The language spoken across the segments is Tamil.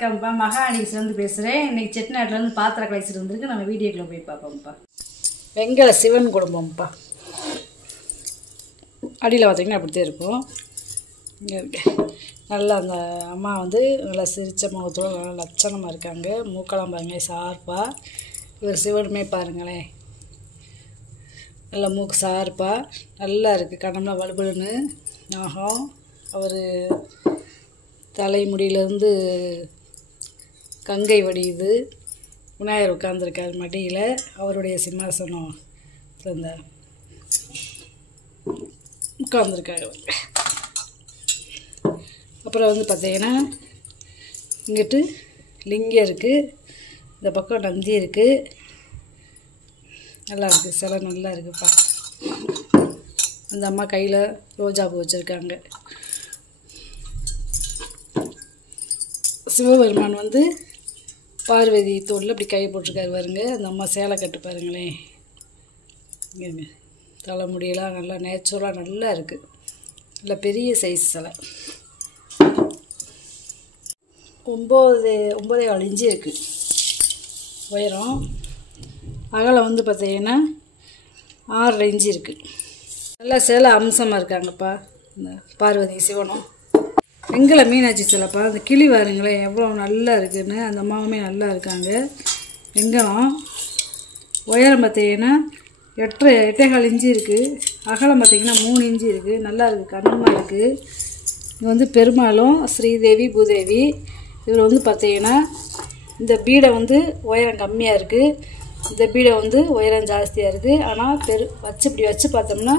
வணக்கம்ப்பா. மகாநீஸ்வரன் பேசுகிறேன். இன்றைக்கி செட்டிநாட்டிலேருந்து பாத்திர கலைச்சிட்டு வந்துருக்கு. நம்ம வீடியோக்குள்ளே போய் பார்ப்போம்ப்பா. வெங்கல சிவன் குடும்பம்ப்பா. அடியில் பார்த்திங்கன்னா அப்படித்தான் இருக்கும். இங்கே இருக்கு நல்லா அந்த அம்மா வந்து நல்லா சிரித்த முகத்தோடு நல்லா லட்சணமாக இருக்காங்க. மூக்கெல்லாம் பாருங்க சார்பாக. இவர் சிவனுமே பாருங்களேன் நல்லா மூக்கு சார்பாக நல்லா இருக்குது. கண்ணம்லாம் வலுபலுன்னு நாகம். அவர் தலைமுடியிலேருந்து கங்கை வடியுது. விநாயகர் உட்கார்ந்துருக்கார் மடியில். அவருடைய சிம்மாசனம் இந்த உட்கார்ந்துருக்காரு. அப்புறம் வந்து பார்த்திங்கன்னா இங்கிட்டு லிங்கம் இருக்குது. இந்த பக்கம் நந்தி இருக்குது. நல்லா இருக்குது. சிலை நல்லா இருக்குதுப்பா. அந்த அம்மா கையில் ரோஜா பூ வச்சுருக்காங்க. சிவபெருமான் வந்து பார்வதி தோளில் இப்படி கை போட்டிருக்காரு பாருங்க. அந்த அம்மா சேலை கட்டு பாருங்களேன். இங்கே தலைமுடியெல்லாம் நல்லா நேச்சுரலாக நல்லா இருக்குது. நல்லா பெரிய சைஸ் சிலை. 9.25 இன்ச்சு இருக்குது உயரம். அகலம் வந்து பார்த்தீங்கன்னா 6.5 இன்ச்சு இருக்குது. நல்லா சிலை அம்சமாக இருக்காங்கப்பா. இந்த பார்வதி சிவனும் வெங்கல மீனாட்சி சிலைப்பா. அந்த கிளி பாருங்களேன் எவ்வளோ நல்லா இருக்குதுன்னு. அந்த அம்மாவுமே நல்லா இருக்காங்க. வெங்கலம் உயரம் பார்த்தீங்கன்னா 8.25 இன்ச்சு இருக்குது. அகலம் பார்த்திங்கன்னா 3 இன்ச்சு இருக்குது. நல்லா இருக்குது. கண்ணமாக இருக்குது. இது வந்து பெருமாளும் ஸ்ரீதேவி பூதேவி. இவர் வந்து பார்த்திங்கன்னா இந்த பீடை வந்து உயரம் கம்மியாக இருக்குது. இந்த பீடை வந்து உயரம் ஜாஸ்தியாக இருக்குது. ஆனால் இப்படி வச்சு பார்த்தோம்னா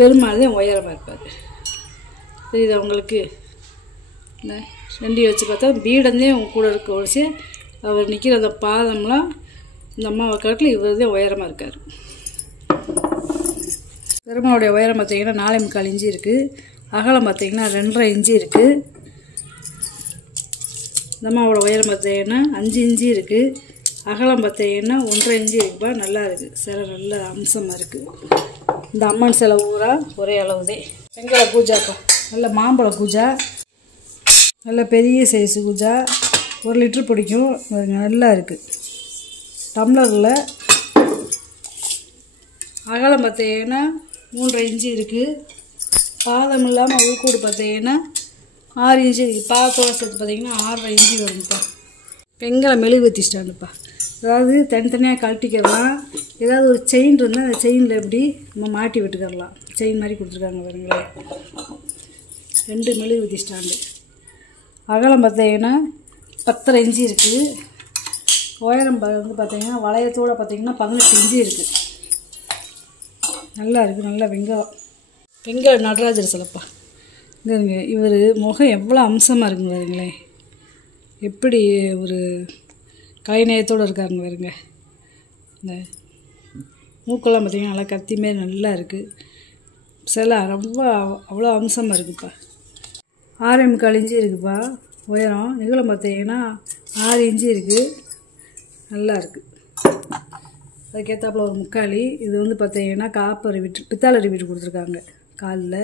பெருமாள் தான் உயரமாக இருப்பார். இது அவங்களுக்கு இந்த ரெண்டையும் வச்சு பார்த்தா பீடந்தே அவங்க கூட இருக்க ஒழிச்சு அவர் நிற்கிற அந்த பாதம்லாம் இந்த அம்மாவை காட்டில் இவர் தான் உயரமாக இருக்கார். பெருமாவுடைய உயரம் பார்த்திங்கன்னா 4.25 இன்ச்சு இருக்குது. அகலம் பார்த்திங்கன்னா 2.5 இன்ச்சு இருக்குது. இந்த அம்மாவோட உயரம் பார்த்திங்கன்னா 5 இன்ச்சு இருக்குது. அகலம் பார்த்திங்கன்னா 1.5 இன்ச்சு இருக்குப்பா. நல்லா இருக்குது. சிலை நல்ல அம்சமாக இருக்குது. இந்த அம்மன் சிலை ஊரா ஒரே அளவுதே. வெங்கல பூஜாப்பா. நல்ல மாம்பழ பூஜா. நல்ல பெரிய சைஸு பூஜா. 1 லிட்டர் பிடிக்கும். நல்லா இருக்குது. டம்ளரில் அகலம் பார்த்தீங்கன்னா 3.5 இன்ச்சு இருக்குது. பாதம் இல்லாமல் உள்கூடு பார்த்தீங்கன்னா 6 இன்ச்சு இருக்குது. பாதத்தோடு சேர்த்து பார்த்தீங்கன்னா 6.5 இன்ச்சு வரும்ப்பா. வெங்கல மெழுகுவத்தி ஸ்டாண்டுப்பா. அதாவது தனித்தனியாக கழட்டிக்கிறலாம். ஏதாவது ஒரு செயின் இருந்தால் அந்த செயினில் எப்படி நம்ம மாட்டி விட்டுக்கிறலாம். செயின் மாதிரி கொடுத்துருக்காங்க பாருங்களேன். 2 மெழுகுவத்தி ஸ்டாண்டு. அகலம் பார்த்தீங்கன்னா 10.5 இன்ச்சு இருக்குது. உயரம் வந்து பார்த்திங்கன்னா வளையத்தோடு பார்த்திங்கன்னா 18 இன்ச்சு இருக்குது. நல்லா இருக்குது. நல்லா வெங்கல நடராஜர் சிலைப்பா. இங்கே இவர் முகம் எவ்வளோ அம்சமாக இருக்குங்க பாருங்களேன். எப்படி ஒரு கலைநயத்தோடு இருக்காருங்க பாருங்க. இந்த மூக்கெல்லாம் பார்த்திங்கன்னா நல்லா கத்தி மாரி நல்லா இருக்குது. சிலை ரொம்ப அவ்வளோ அம்சமாக இருக்குதுப்பா. 6.25 இன்ச்சு இருக்குதுப்பா உயரம். நிகழம் பார்த்தீங்கன்னா 6 இன்ச்சு இருக்குது. நல்லா இருக்குது. அதுக்கேற்றாப்புல ஒரு முக்காலி. இது வந்து பார்த்தீங்கன்னா காப்பர் பித்தாளை ரிவிட்டு கொடுத்துருக்காங்க காலில்.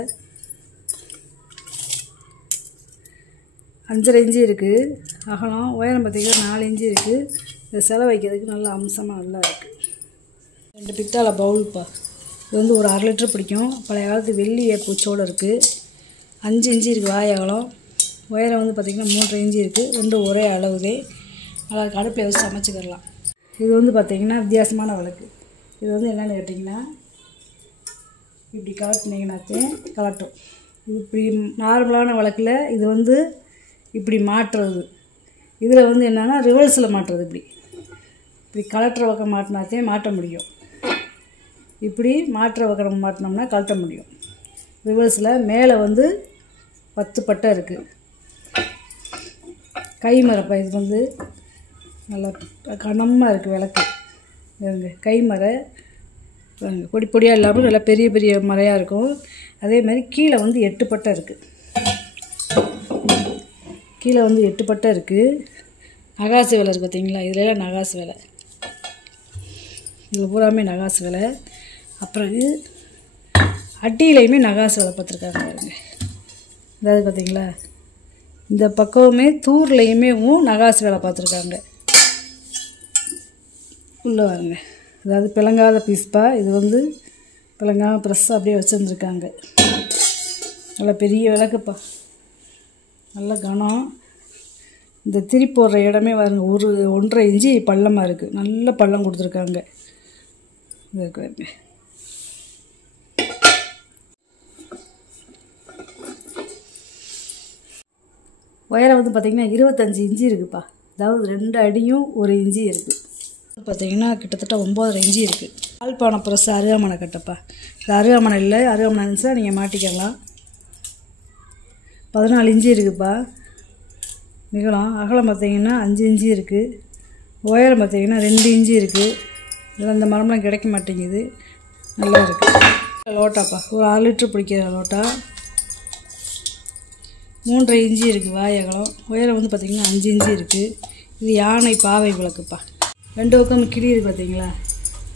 5.5 இன்ச்சு இருக்குது அகலம். உயரம் பார்த்திங்கன்னா 4 இன்ச்சு இருக்குது. இந்த சிலை வைக்கிறதுக்கு நல்ல அம்சமாக நல்லா இருக்குது. 2 பித்தாளை பவுல்ப்பா. இது வந்து ஒரு 1/2 லிட்டர் பிடிக்கும். பழைய காலத்து வெள்ளியை பூச்சோடு இருக்குது. 5 இன்ச்சு இருக்குது வாய் அகலம். உயரம் வந்து பார்த்திங்கன்னா 3.5 இன்ச்சு இருக்குது. 2 ஒரே அளவுதே. நல்லா அடுப்பில் வச்சு சமைச்சிக்கிடலாம். இது வந்து பார்த்திங்கன்னா வித்தியாசமான விளக்கு. இது வந்து என்னென்னு கேட்டிங்கன்னா இப்படி கலட்டினீங்கன்னாத்தே கலட்டும். இது இப்படி நார்மலான விளக்கில் இது வந்து இப்படி மாட்டுறது. இதில் வந்து என்னென்னா ரிவர்ஸில் மாட்டுறது. இப்படி கலட்டுற பக்கம் மாட்டினாத்தே மாட்ட முடியும். இப்படி மாட்டுற பக்கம் மாட்டினோம்னா கலட்ட முடியும். ரிவர்ஸில் மேலே வந்து 10 பட்டை இருக்குது. கைமரப்பா. இது வந்து நல்லா கனமாக இருக்குது விளக்கு. கைமரை பொடி பொடியாக இல்லாமல் நல்லா பெரிய பெரிய மரையாக இருக்கும். அதே மாதிரி கீழே வந்து 8 பட்டை இருக்குது. கீழே வந்து 8 பட்டை இருக்குது. நகாசு வேலை இருக்குது பார்த்தீங்களா. இதிலெல்லாம் நகாசு வேலை. இதில் பூராமே நகாசு வேலை. அப்புறம் அடியிலையுமே நகாசு வேலை பார்த்துருக்காங்க பாருங்க. அதாவது பார்த்தீங்களா இந்த பக்கமே தூர்லையுமே நகாசு வேலை பார்த்துருக்காங்க. உள்ளே வாங்க. அதாவது பிளங்காத பீஸ்ப்பா. இது வந்து பிளங்காத ப்ரெஸ் அப்படியே வச்சுருந்துருக்காங்க. நல்லா பெரிய விளக்குப்பா, நல்ல கனம். இந்த திரி போடுற இடமே பாருங்க, 1.5 இன்ச்சு பள்ளமாக இருக்குது. நல்ல பள்ளம் கொடுத்துருக்காங்க. இதுக்கு பாருங்க. உயரம் வந்து பார்த்திங்கன்னா 25 இன்ச்சு இருக்குதுப்பா. அதாவது 2 அடியும் 1 இன்ச்சு இருக்குது. பார்த்திங்கன்னா கிட்டத்தட்ட 9.5 இன்ச்சு இருக்குது. பால்பானை ப்ரெஸ் அருகாமனை கட்டப்பா. இது அருகாமனை இல்லை, அருகாமனை இருந்துச்சுன்னா நீங்கள் மாட்டிக்கலாம். 14 இன்ச்சு இருக்குதுப்பா நீளம். அகலம் பார்த்திங்கன்னா 5 இன்ச்சு இருக்குது. உயரம் பார்த்திங்கன்னா 2 இன்ச்சு இருக்குது. இதெல்லாம் இந்த மரம்லாம் கிடைக்க மாட்டேங்குது. நல்லா இருக்குது. லோட்டாப்பா, ஒரு 6 லிட்டர் பிடிக்கிற லோட்டா. 3.5 இன்ச்சு இருக்குது வாய் அகலம். உயரம் வந்து பார்த்திங்கன்னா 5 இன்ச்சு இருக்குது. இது யானை பாவை விளக்குப்பா. 2 பக்கம் கிளி இருக்குது பார்த்தீங்களா.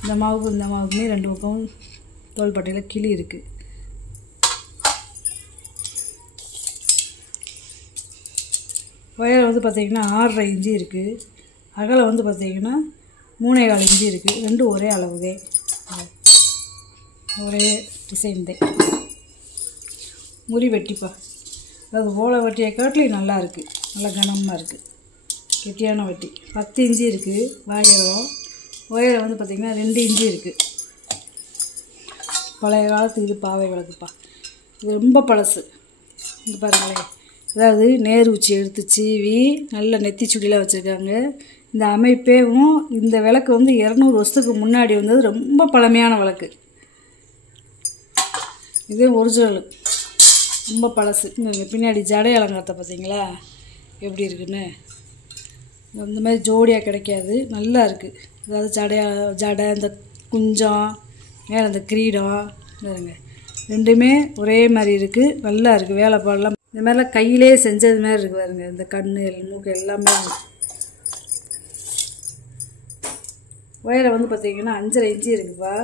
இந்த மாவுக்கும் இந்த மாவுக்குமே 2 பக்கம் தோள்பட்டையில் கிளி இருக்குது. உயரம் வந்து பார்த்திங்கன்னா 6.5 இன்ச்சு இருக்குது. அகலம் வந்து பார்த்திங்கன்னா 3.25 இன்ச்சு இருக்குது. ரெண்டும் ஒரே அளவுதே, ஒரே டிசைன் தான். முறி வெட்டிப்பா. அது ஓலை வட்டியை காட்டிலையும் நல்லா இருக்குது. நல்லா கனமாக இருக்குது. கெட்டியான வட்டி. 10 இன்ச்சு இருக்குது வாயகம். உயரம் வந்து பார்த்திங்கன்னா 2 இன்ச்சு இருக்குது. பழைய காலத்து இது பாவை விளக்குப்பா. இது ரொம்ப பழசு. இங்கே பாருங்களேன். அதாவது நேர் உச்சி எடுத்து சீவி நல்ல நெத்திச்சுடிலாம் வச்சுருக்காங்க. இந்த அமைப்பேவும் இந்த விளக்கு வந்து 200 வருஷத்துக்கு முன்னாடி வந்தது. ரொம்ப பழமையான விளக்கு. இதே ஒரிஜினலு, ரொம்ப பழசு. இங்கே பின்னாடி ஜடை அலங்காரத்தை பார்த்தீங்களா எப்படி இருக்குன்னு. இந்த மாதிரி ஜோடியாக கிடைக்காது. நல்லா இருக்குது. அதாவது ஜடை இந்த குஞ்சம் மேலே அந்த கிரீடம் பாருங்க, ரெண்டுமே ஒரே மாதிரி இருக்குது. நல்லா இருக்குது. வேலைப்பாடெல்லாம் இந்த மாதிரிலாம் கையிலே செஞ்சது மாதிரி இருக்குது பாருங்க. இந்த கண் மூக்கு எல்லாமே. உயரம் வந்து பார்த்திங்கன்னா 5.5 இன்ச்சு இருக்குதுப்பா.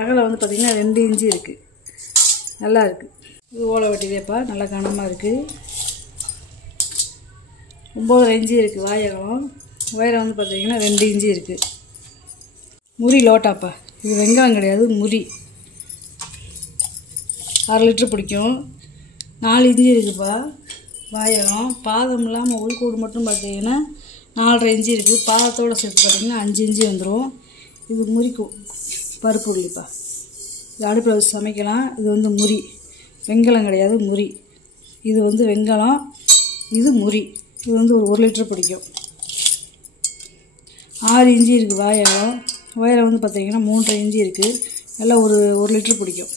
அகலம் வந்து பார்த்திங்கன்னா 2 இன்ச்சு இருக்குது. நல்லா இருக்குது. இது ஓலை வட்டிதேப்பா. நல்லா கனமாக இருக்குது. 9.5 இன்ச்சு இருக்குது வாயகம். உயரம் வந்து பார்த்திங்கன்னா 2 இன்ச்சு இருக்குது. முறி லோட்டாப்பா. இது வெங்காயம் கிடையாது, முறி. 6 லிட்டர் பிடிக்கும். 4 இன்ச்சு இருக்குதுப்பா வாயகம். பாதம் இல்லாமல் உள்கூடு மட்டும் பார்த்திங்கன்னா 4.5 இன்ச்சு இருக்குது. பாதத்தோடு சேர்த்து பார்த்திங்கன்னா 5 இன்ச்சு வந்துடும். இது முறிக்கும் பருப்பு உருளிப்பா. இது அடுப்பில் வச்சு சமைக்கலாம். இது வந்து முறி. வெங்காயம் கிடையாது, முறி. இது வந்து வெங்காயம், இது முறி. இது வந்து ஒரு 1 லிட்டர் பிடிக்கும். 6 இன்ச்சு இருக்குது வாயகம். உயரம் வந்து பார்த்திங்கன்னா 3.5 இன்ச்சு இருக்குது. எல்லாம் ஒரு 1 லிட்டர் பிடிக்கும்.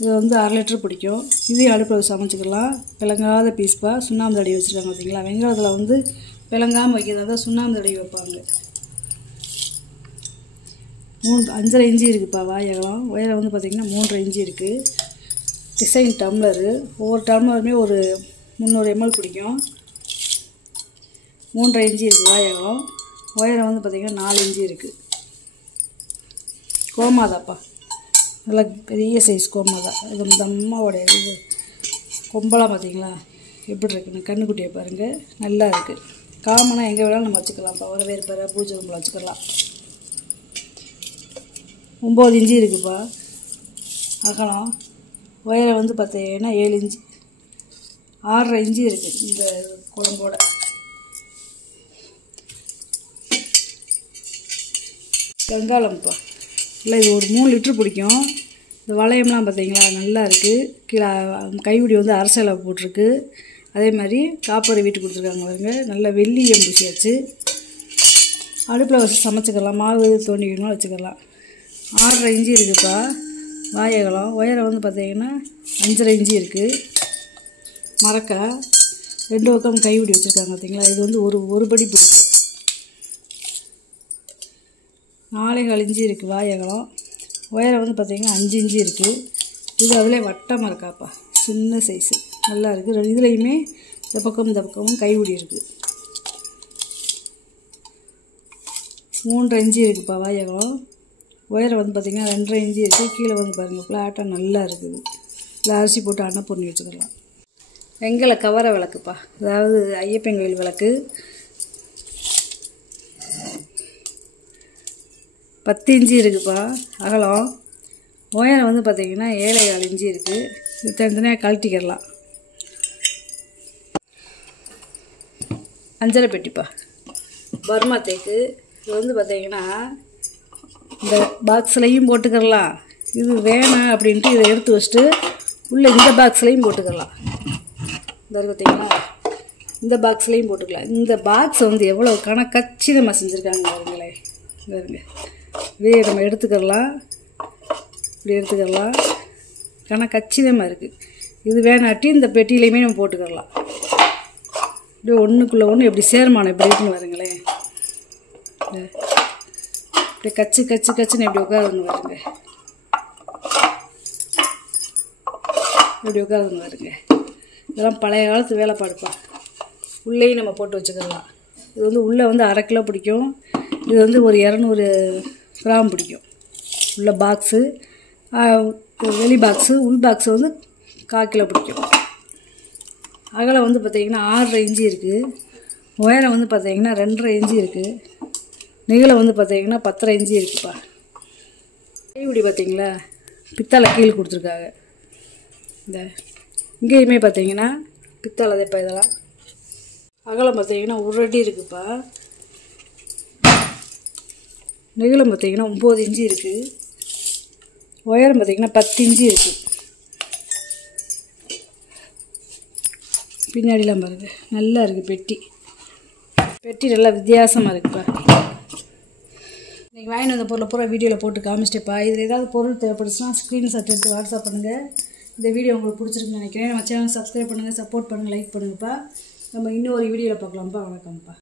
இது வந்து 1/2 லிட்டர் பிடிக்கும். இதையும் அடுப்பில் வச்சு சமைச்சிக்கலாம். பிளங்காத பீஸ்ப்பா. சுண்ணாம்பு தடவி வச்சுருக்காங்க பார்த்தீங்களா. வெங்காயத்தில் வந்து பிளங்காமல் வைக்கிறதா சுண்ணாம்பு தடவி வைப்பாங்க. 5.5 இன்ச்சு இருக்குதுப்பா வாயகம். உயரம் வந்து பார்த்திங்கன்னா 3.5 இன்ச்சு இருக்குது. Design tumbler. ஒவ்வொரு டம்ளருமே ஒரு 300 ml பிடிக்கும். 3.5 இன்ச்சு இருக்குது வாயகம். உயரம் வந்து பார்த்திங்கன்னா 4 இன்ச்சு இருக்குது. கோமாதாப்பா. நல்லா பெரிய சைஸ் கோமாதா. இது இந்த அம்மாவோடைய இது கொம்பெல்லாம் பார்த்தீங்களா எப்படி இருக்குன்னு. கண்ணுக்குட்டியை பாருங்கள், நல்லா இருக்குது. காமனாக எங்கே வேணாலும் நம்ம வச்சுக்கலாம்ப்பா. ஒரு வேறு பேர பூஜை ரூமில் வச்சுக்கலாம். 9 இன்ச்சு இருக்குதுப்பா அகலம். உயரம் வந்து பார்த்தீங்கன்னா 7 இன்ச்சு. 6.5 இன்ச்சு இருக்குது இந்த குழம்போட. வெங்காயம்ப்பா. இல்லை இது ஒரு 3 லிட்டர் பிடிக்கும். இந்த வளையம்லாம் பார்த்தீங்களா நல்லா இருக்குது. கீழே கைவிடி வந்து அரசலை போட்டிருக்கு. அதே மாதிரி காப்பரை வீட்டு கொடுத்துருக்காங்க பாருங்க. நல்ல வெள்ளி எம்பூசியாச்சு. அடுப்பில் வச்சு சமைச்சிக்கலாம். மாவு தோண்டிக்கணும் வச்சுக்கலாம். 6.5 இன்ச்சு இருக்குதுப்பா வாயகலம். உயரம் வந்து பார்த்திங்கன்னா 5.5 இன்ச்சு இருக்குது. மரக்காய் 2 பக்கம் கைவிடி வச்சுருக்காங்க பார்த்தீங்களா. இது வந்து ஒரு படி பிடிக்கும். 4.25 இன்ச்சு இருக்குது வாயகலம். உயரம் வந்து பார்த்திங்கன்னா 5 இன்ச்சு இருக்குது. இது அதிலே வட்டமாக இருக்காப்பா. சின்ன சைஸு நல்லா இருக்குது. இதுலேயுமே இந்த பக்கமும் கைவிடி இருக்குது. 3.5 இன்ச்சு இருக்குதுப்பா வாயகம். உயரம் வந்து பார்த்திங்கன்னா 2.5 இன்ச்சு இருக்குது. கீழே வந்து பாருங்கள் ஃப்ளாட்டாக நல்லா இருக்குது. இல்லை அரிசி போட்டு அன்னப்பொண்ணி வச்சுக்கலாம். வெங்கல கவர விளக்குப்பா, அதாவது ஐயப்பன் கோயில் விளக்கு. 10 இன்ச்சு இருக்குப்பா அகலம். உயரம் வந்து பார்த்திங்கன்னா 7.25 இன்ச்சு இருக்குது. இது தனித்தனியாக கழட்டிக்கிடலாம். அஞ்சரை பெட்டிப்பா, பர்மா தேக்கு. இது வந்து பார்த்திங்கன்னா இந்த பாக்ஸ்லையும் போட்டுக்கிடலாம். இது வேணாம் அப்படின்ட்டு இதை எடுத்து வச்சுட்டு உள்ளே இந்த பாக்ஸ்லையும் போட்டுக்கலாம். இந்த பார்த்திங்கன்னா இந்த பாக்ஸ்லையும் போட்டுக்கலாம். இந்த பாக்ஸை வந்து எவ்வளோ கச்சிதமாக செஞ்சுருக்காங்க பாருங்களேன். பாருங்க, இதே நம்ம எடுத்துக்கிடலாம். இப்படி எடுத்துக்கிடலாம். கச்சிதமாக இருக்குது. இது வேணாட்டி இந்த பெட்டியிலையுமே நம்ம போட்டுக்கிடலாம். இப்படியே ஒன்றுக்குள்ளே ஒன்று எப்படி சேர்மானம் எப்படி இருக்குன்னு பாருங்களேன். இப்படி கச்சுன்னு எப்படி உட்காருன்னு பாருங்க. இப்படி உட்காருன்னு பாருங்க. இதெல்லாம் பழைய காலத்து வேலைப்பாடுப்பா. உள்ளேயும் நம்ம போட்டு வச்சுக்கலாம். இது வந்து உள்ளே வந்து 1/2 கிலோ பிடிக்கும். இது வந்து ஒரு 200 கிராம் பிடிக்கும். உள்ள பாக்ஸு, வெளி பாக்ஸு, உள் பாக்ஸு வந்து 1/4 கிலோ பிடிக்கும். அகலம் வந்து பார்த்திங்கன்னா 6.5 இன்ச்சு இருக்குது. உயரம் வந்து பார்த்திங்கன்னா 2.5 இன்ச்சு இருக்குது. நீளம் வந்து பார்த்திங்கன்னா 10.5 இன்ச்சு இருக்குப்பா. கைப்பிடி பார்த்திங்களா, பித்தளை கீழ் கொடுத்துருக்காங்க. இந்த இங்கேயுமே பார்த்திங்கன்னா பித்தளை தான். இப்போ இதெல்லாம் அகலம் பார்த்திங்கன்னா 1 அடி இருக்குப்பா. நீளம் பார்த்திங்கன்னா 9 இன்ச்சு இருக்குது. உயரம் பார்த்திங்கன்னா 10 இன்ச்சு இருக்குது. பின்னாடிலாம் பாருங்கள், நல்லா இருக்குது. பெட்டி நல்லா வித்தியாசமாக இருக்குப்பா. இன்றைக்கி வாங்கிட்டு வந்த பொருளை பூரா வீடியோவில் போட்டு காமிச்சிட்டேப்பா. இதில் ஏதாவது பொருள் தேவைப்படுச்சுன்னா ஸ்க்ரீன்ஷாட் எடுத்து வாட்ஸ்அப் பண்ணுங்கள். இந்த வீடியோ உங்களுக்கு பிடிச்சிருக்குன்னு நினைக்கிறேன். நம்ம சேனல் சப்ஸ்கிரைப் பண்ணுங்கள், சப்போர்ட் பண்ணுங்கள், லைக் பண்ணுங்கப்பா. நம்ம இன்னொரு வீடியோவில் பார்க்கலாம்ப்பா. வணக்கம்ப்பா.